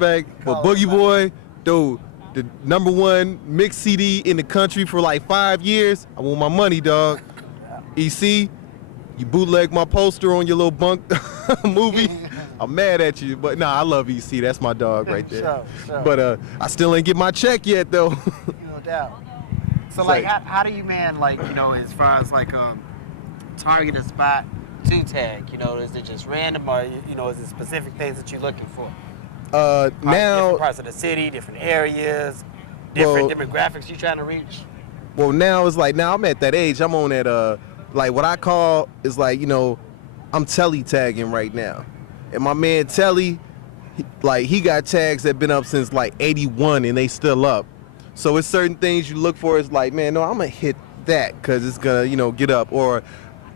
Respect, but Boogie Boy, dude, the #1 mix CD in the country for like 5 years. I want my money, dog. EC, you bootleg my poster on your little bunk movie. I'm mad at you, but nah, I love EC. That's my dog right there. Sure. But I still ain't get my check yet, though. No doubt. So like, how do you, man, like, you know, as far as like target a spot to tag? You know, is it just random, or you know, is it specific things that you're looking for? Now different parts of the city, different areas, different demographics you're trying to reach. Well, now it's like, now I'm at that age. I'm on that like what I call is like, you know, I'm telly tagging right now. And my man Telly, he got tags that been up since like 81 and they still up. So it's certain things you look for. It's like, man, no, I'm gonna hit that because it's gonna, you know, get up. Or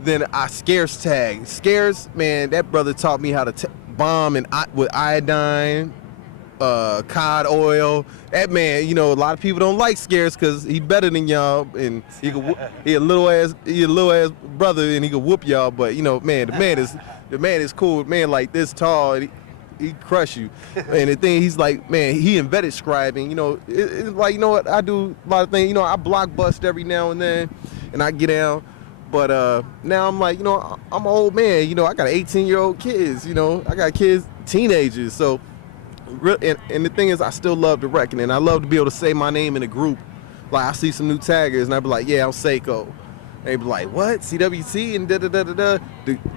then I scarce tag. Scarce, man, that brother taught me how to bomb and with iodine, cod oil. That man, you know, a lot of people don't like Scarce because he better than y'all, and he a little ass brother, and he can whoop y'all. But you know, man, the man is cool. Man, like this tall, and he crush you. And the thing, he's like, man, he invented scribing. You know, it's like, you know what, I do a lot of things. You know, I block bust every now and then, and I get down. But now I'm like, you know, I'm an old man. You know, I got 18-year-old kids. You know, I got kids, teenagers. So, and the thing is, I still love the record, and I love to be able to say my name in a group. Like, I see some new taggers, and I be like, yeah, I'm Seiko. They be like, what? CWC and da-da-da-da-da.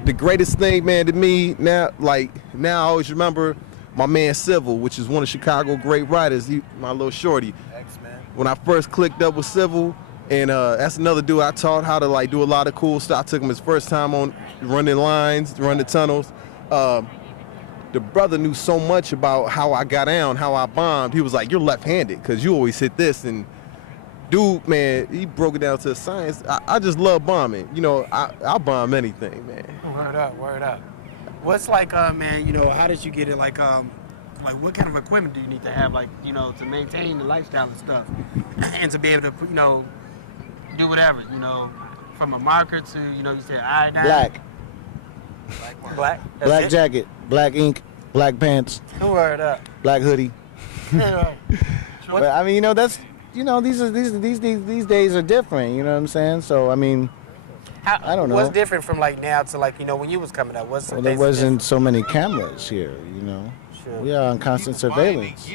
The greatest thing, man, to me now, like, now I always remember my man Civil, which is one of Chicago's great writers, my little shorty. Thanks, man. When I first clicked up with Civil, and that's another dude I taught how to like do a lot of cool stuff. I took him his first time on running lines, running tunnels. The brother knew so much about how I got down, how I bombed. He was like, you're left-handed because you always hit this. And dude, man, he broke it down to a science. I just love bombing. You know, I'll bomb anything, man. Word up. What's like, man, you know, how did you get it? Like what kind of equipment do you need to have, like, you know, to maintain the lifestyle and stuff, and to be able to, you know, do whatever, you know, from a marker to, you know, you said iodine. Black jacket, black ink, black pants. Word up. Black hoodie. But I mean, you know, that's, you know, these days are different. You know what I'm saying? So I mean, I don't know. What's different from like now to like, you know, when you was coming up? Well, there wasn't so many cameras here. You know, we are on constant surveillance.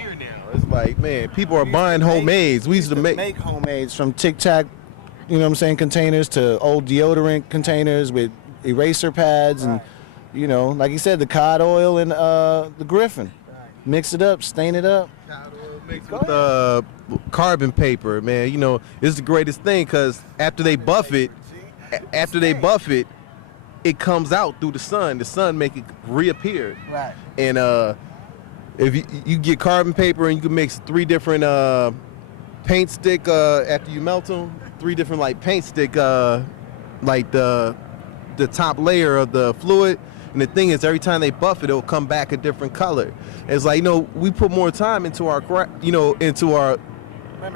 It's like, man, people are buying homemades. We used to make homemades from Tic Tac, you know what I'm saying, containers to old deodorant containers with eraser pads and, you know, like you said, the cod oil and the Griffin. Mix it up, stain it up. Cod oil mixed with carbon paper, man. You know, it's the greatest thing because after they buff it, it comes out through the sun. The sun make it reappear. Right. And if you get carbon paper and you can mix 3 different paint stick after you melt them, 3 different like paint stick, like the top layer of the fluid. And the thing is, every time they buff it, it'll come back a different color. It's like, you know, we put more time into our, Remember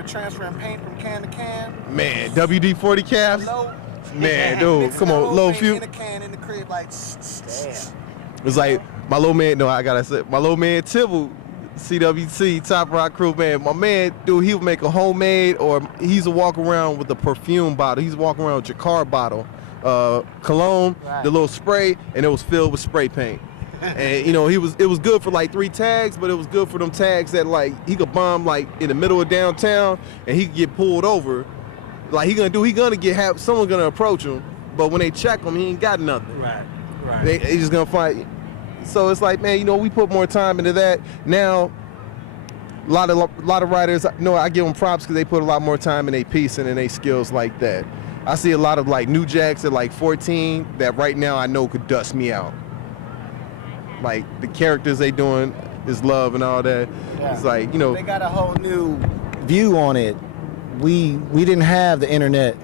transferring paint from can to can? Man, WD-40 caps. Man, dude, come on, low few. In a can in the crib, like. Damn. It's like my little man. No, I gotta say, my little man Tibble, CWC Top Rock Crew, man. My man, dude, he would make a homemade, or he's to walk around with a perfume bottle. He's walking around with your car bottle, cologne, the little spray, and it was filled with spray paint. And you know, it was good for like 3 tags, but it was good for them tags that like he could bomb like in the middle of downtown, and he could get pulled over. Like someone's gonna approach him, but when they check him, he ain't got nothing. Right. They just gonna fight. So it's like, man, you know, we put more time into that now. A lot of writers, you know, I give them props because they put a lot more time in their piece and in their skills like that. I see a lot of like new jacks at like 14 that right now I know could dust me out. Like the characters they doing is love and all that. Yeah. It's like, you know, they got a whole new view on it. We didn't have the internet.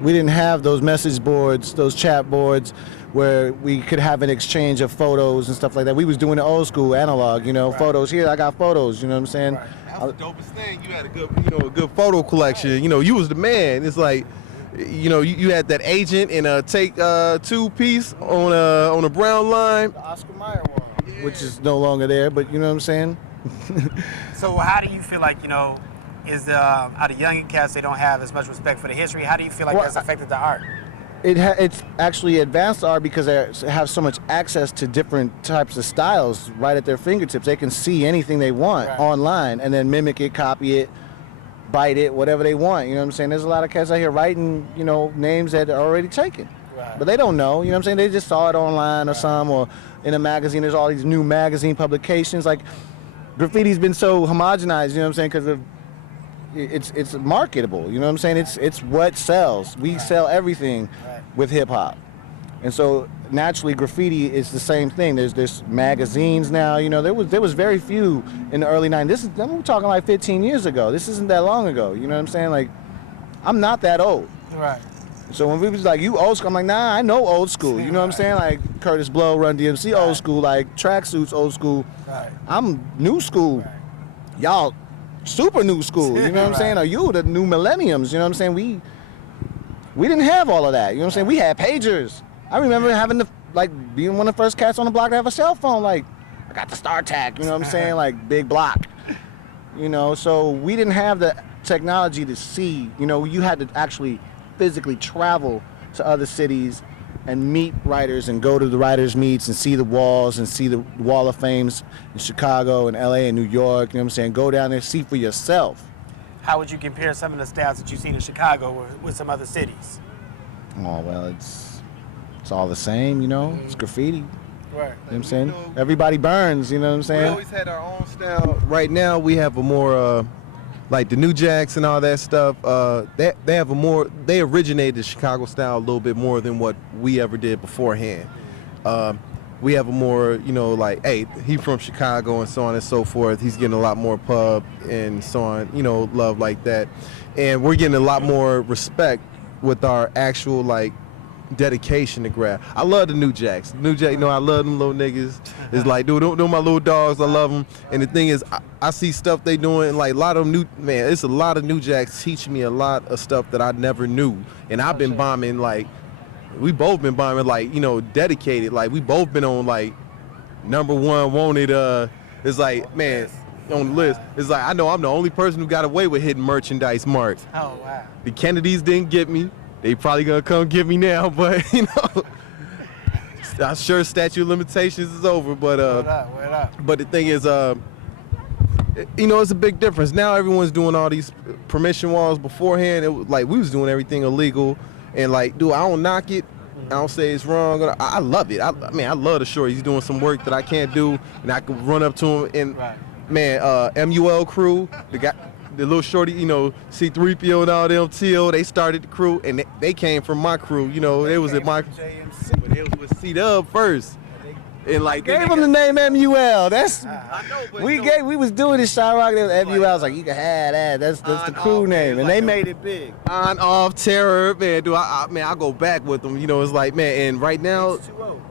We didn't have those message boards, those chat boards where we could have an exchange of photos and stuff like that. We was doing the old school analog, you know, photos. Here, I got photos, you know what I'm saying? Right. That was the dopest thing. You had a good photo collection. Right. You know, you was the man. It's like, you know, you had that agent in a Take 2 piece on a brown line. The Oscar Mayer one, which is no longer there, but you know what I'm saying? So how do you feel like, is out of young cats, they don't have as much respect for the history? How do you feel like that's affected the art? It's actually advanced art because they have so much access to different types of styles right at their fingertips. They can see anything they want online and then mimic it, copy it, bite it, whatever they want. You know what I'm saying? There's a lot of cats out here writing, names that are already taken. But they don't know, you know what I'm saying? They just saw it online or in a magazine. There's all these new magazine publications. Like, graffiti's been so homogenized, you know what I'm saying? Because of it's marketable, you know what I'm saying? It's what sells. We sell everything with hip hop. And so naturally graffiti is the same thing. There's magazines now, there was very few in the early 90s. We're talking like 15 years ago. This isn't that long ago, you know what I'm saying? Like, I'm not that old. Right. So when people was like, you old school, I'm like, nah, I know old school. You know what I'm saying? Like Curtis Blow, Run DMC, old school, like tracksuits, old school. Right. I'm new school. Y'all super new school, you know what I'm saying? Or you, the new millenniums, you know what I'm saying? We didn't have all of that, you know what I'm saying? We had pagers. I remember having being one of the first cats on the block to have a cell phone. Like, I got the StarTAC, you know what I'm saying? Like, big block. So we didn't have the technology to see, you had to actually physically travel to other cities and meet writers and go to the writers' meets and see the walls and see the Wall of Fames in Chicago and LA and New York, you know what I'm saying? Go down there, see for yourself. How would you compare some of the styles that you've seen in Chicago with some other cities? Oh, well, it's all the same, It's graffiti. Right. You know what I'm saying? Everybody burns, you know what I'm saying? We always had our own style. Right now we have a more like the New Jacks and all that stuff, they have they originated the Chicago style a little bit more than what we ever did beforehand. We have a more, like, hey, he from Chicago and so on and so forth. He's getting a lot more pub and so on, love like that. And we're getting a lot more respect with our actual, like, dedication to grab. I love the New Jacks. New Jack, I love them little niggas. It's like, dude, don't my little dogs. I love them. And the thing is, I see stuff they doing, like a lot of them it's a lot of New Jacks teaching me a lot of stuff that I never knew. And I've been bombing, like, we both been bombing, like, dedicated. Like, we both been on, like, #1 wanted. It's like, man, on the list. It's like, I know I'm the only person who got away with hitting merchandise marks. Oh, wow. The Kennedys didn't get me. They probably gonna come get me now, but I'm sure statute of limitations is over. But Word up. but the thing is, it's a big difference. Now everyone's doing all these permission walls. Beforehand, it was like we was doing everything illegal, and like, dude, I don't knock it. I don't say it's wrong. I love it. I love the short. He's doing some work that I can't do, and I can run up to him. And man, MUL crew, the little shorty, C3PO and all them, T.O., they started the crew, and they came from my crew. They was at my, but they was with C-Dub first. And like, Gave them the name MUL. That's I know, but we was doing this Chirac. MUL was like, you can have that. That's the crew name, and they made it big. On off terror, man. Dude, I go back with them. It's like, man, and right now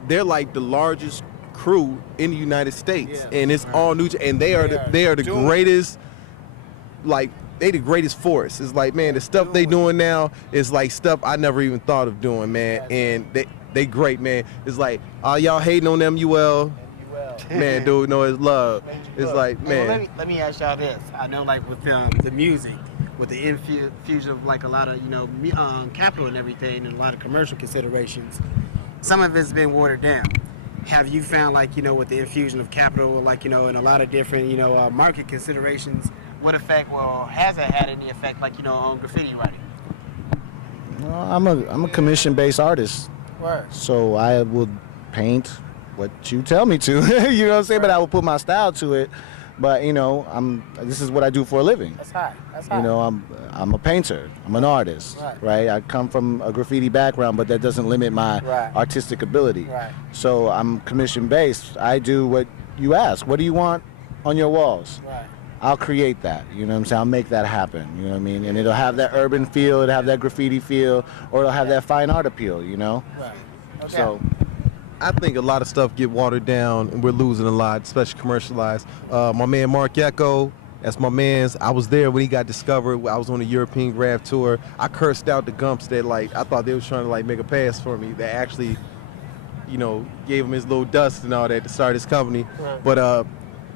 they're like the largest crew in the United States, and it's all new, and they are the greatest. Like, they the greatest force. It's like, man, the stuff they doing now is like stuff I never even thought of doing, man. And they great, man. It's like, all y'all hating on MUL. Man, dude, no, it's love. It's like, man. Well, let me ask y'all this. I know, like, with the music, with the infusion of, like, a lot of, capital and everything, and a lot of commercial considerations, some of it's been watered down. Have you found, like, with the infusion of capital, like, and a lot of different, market considerations, what effect, has it had any effect, like, on graffiti writing? Well, I'm a commission-based artist. Right. So I will paint what you tell me to. You know what I'm saying? But I will put my style to it. But this is what I do for a living. That's high. I'm a painter. I'm an artist. Right? I come from a graffiti background, but that doesn't limit my artistic ability. Right. So I'm commission-based. I do what you ask. What do you want on your walls? Right. I'll create that, you know what I'm saying? I'll make that happen, you know what I mean? And it'll have that urban feel, it'll have that graffiti feel, or it'll have that fine art appeal, Right. Okay. So I think a lot of stuff get watered down, and we're losing a lot, especially commercialized. My man Mark Echo, that's my man's. I was there when he got discovered. I was on the European graf tour. I cursed out the gumps that, like, I thought they was trying to, like, make a pass for me. That actually, gave him his little dust and all that to start his company. Right. But